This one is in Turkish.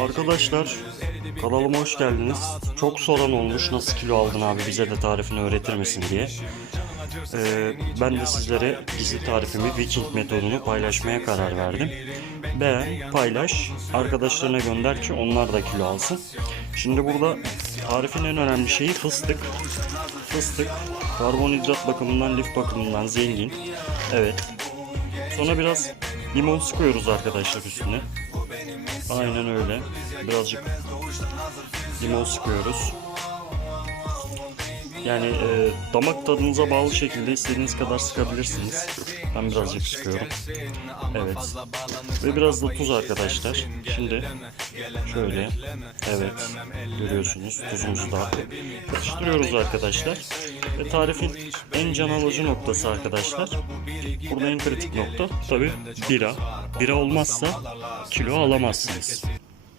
Arkadaşlar kanalıma hoş geldiniz. Çok soran olmuş nasıl kilo aldın abi bize de tarifini öğretir misin diye. Ee, ben de sizlere gizli tarifimi Viking metodunu paylaşmaya karar verdim. Beğen, paylaş, arkadaşlarına gönder ki onlar da kilo alsın. Şimdi burada tarifin en önemli şeyi fıstık. Fıstık karbonhidrat bakımından, lif bakımından zengin. Evet. Sonra biraz limon sıkıyoruz arkadaşlar üstüne. Aynen öyle. Birazcık limon sıkıyoruz. Yani e, damak tadınıza bağlı şekilde istediğiniz kadar sıkabilirsiniz. Ben birazcık sıkıyorum. Evet. Ve biraz da tuz arkadaşlar. Şimdi şöyle. Evet. Görüyorsunuz tuzumuzu da. Karıştırıyoruz arkadaşlar. Ve tarifin en can alıcı noktası arkadaşlar. Burada en kritik nokta tabi bira. Bira olmazsa kilo alamazsınız.